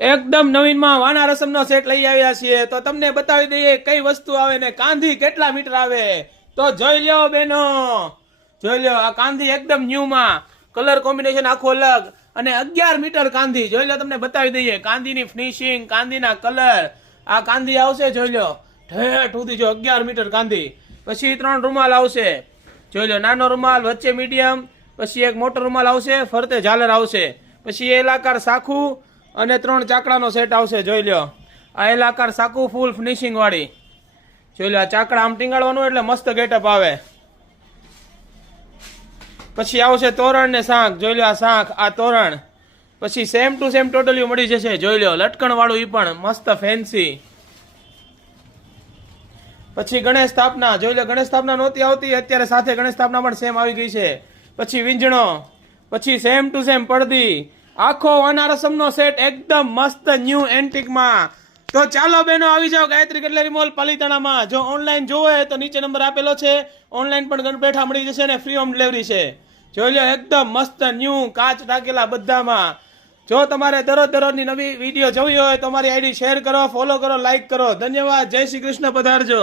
એકદમ નવીનમાં વાના રસમનો સેટ લઈ આવ્યા છીએ તો તમને બતાવી દઈએ કઈ વસ્તુ આવે ને કાંધી કેટલા મીટર આવે તો જોઈ લ્યો બેનો જોઈ લ્યો આ કાંધી એકદમ ન્યૂમાં કલર કોમ્બિનેશન આખું અલગ અને 11 મીટર કાંધી જોઈ લો તમને બતાવી દઈએ કાંધીની ફિનિશિંગ કાંધીના કલર આ કાંધી આવશે જોઈ લો ઠેઠ સુધી જો 11 મીટર કાંધી પછી 3 રૂમાલ આવશે જોઈ લો નાનો રૂમાલ વચ્ચે મીડિયમ પછી એક મોટો રૂમાલ આવશે ફરતે ઝાલર આવશે પછી એલાકાર સાખું અને 3 ચાકડાનો સેટ આવશે જોઈ લ્યો આ એલાકાર સાકુ ફૂલ ફિનિશિંગ વાળી જોઈ લો આ ચાકડા આમ ટીંગાડવાનું એટલે મસ્ત ગેટઅપ આવે પછી આવશે તોરણ ને શાંખ જોઈ લો આ શાંખ આ તોરણ પછી સેમ ટુ સેમ ટોટલી મળી જશે જોઈ લો લટકણ વાળું ઈ પણ મસ્ત ફેન્સી પછી ગણેશ સ્થાપના જોઈ લો ગણેશ સ્થાપના નહોતી આવતી અત્યારે સાથે ગણેશ સ્થાપના પણ સેમ આવી ગઈ છે પછી વીંજણો પછી સેમ ટુ સેમ પડદી આખો વાના રસમનો સેટ એકદમ મસ્ત ન્યૂ એન્ટિકમાં તો ચાલો બેનો આવી જાઓ ગાયત્રી ગેલેરી મોલ પાલીતાણામાં જો ઓનલાઈન જોવે તો નીચે નંબર આપેલો છે ઓનલાઈન પણ ઘર બેઠા મળી જશે ને ફ્રી હોમ ડિલિવરી છે જોઈ લો એકદમ મસ્ત ન્યૂ કાચ ટાકેલા બધામાં જો તમારે દરરોજની નવી વિડીયો જોવી હોય તો મારી આઈડી શેર કરો ફોલો કરો લાઈક કરો ધન્યવાદ જય શ્રી કૃષ્ણ પધારજો